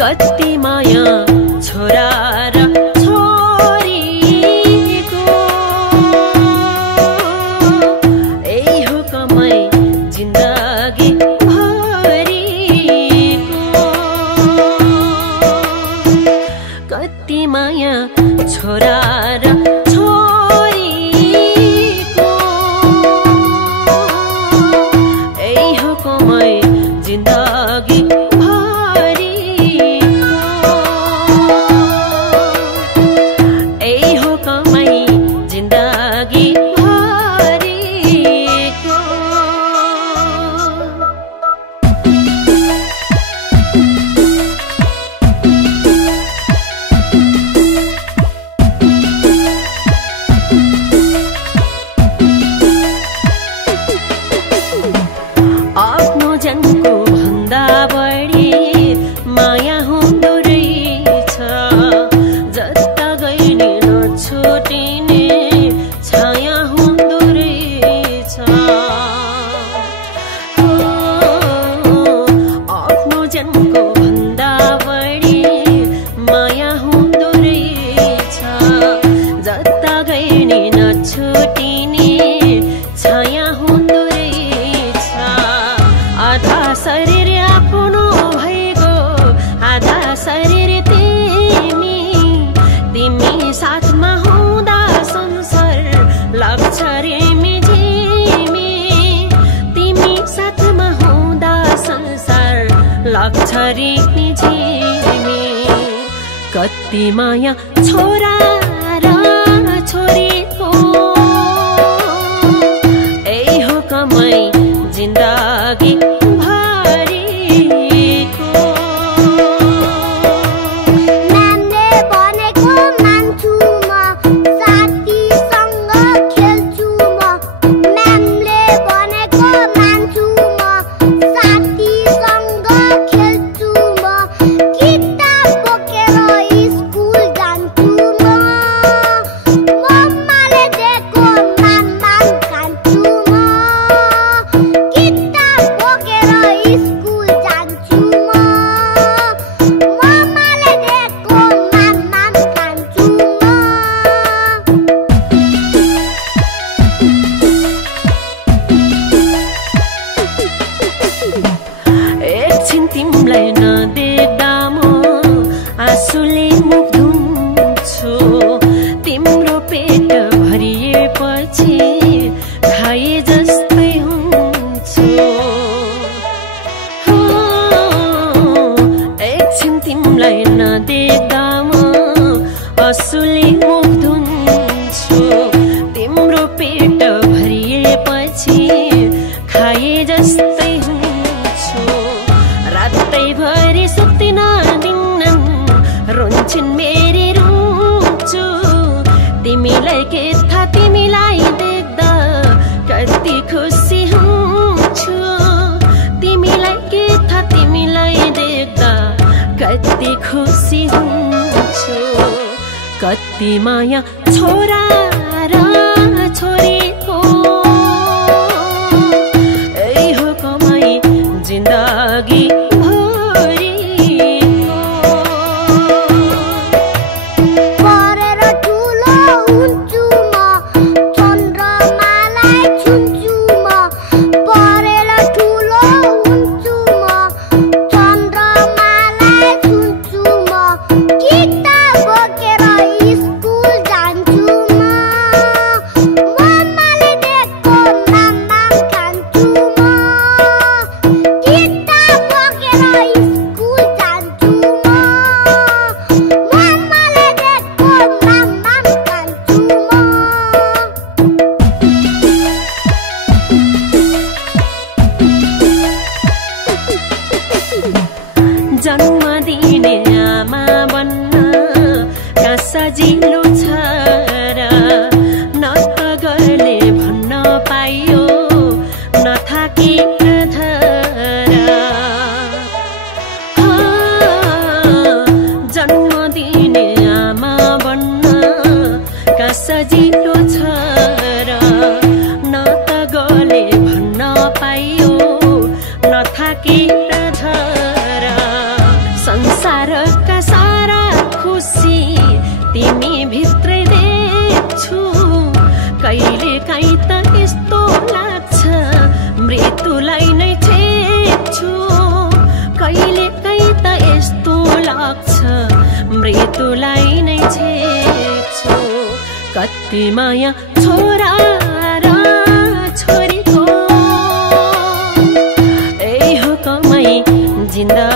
कति माया छोरा र छोरीको यही हो कमाई जिन्दगी भरिको कति माया छोरा र छोरीको यही हो कमाई जिन्दगी कति माया छोरा र छोरीको यही हो कमाई जिन्दगी कति माया छोरा र छोरीको यही हो कमाई जिन्दगी सजिलो छ र न त गरले भन्न पाइयो न थाकी धरा जन्म दिने आमा बन्न का सजिलो छ र न त गरले भन्न पाइयो न थाकी धरा संसारका सारा खुसी तिमी भित्रै देख्छु कहिले काहीँ त यस्तो लाग्छ मृत्युलाई नै छेक्छु कहिले काहीँ त यस्तो लाग्छ मृत्युलाई नै छेक्छु कति माया छोरा र छोरीको ए हो कमाई जिन्दा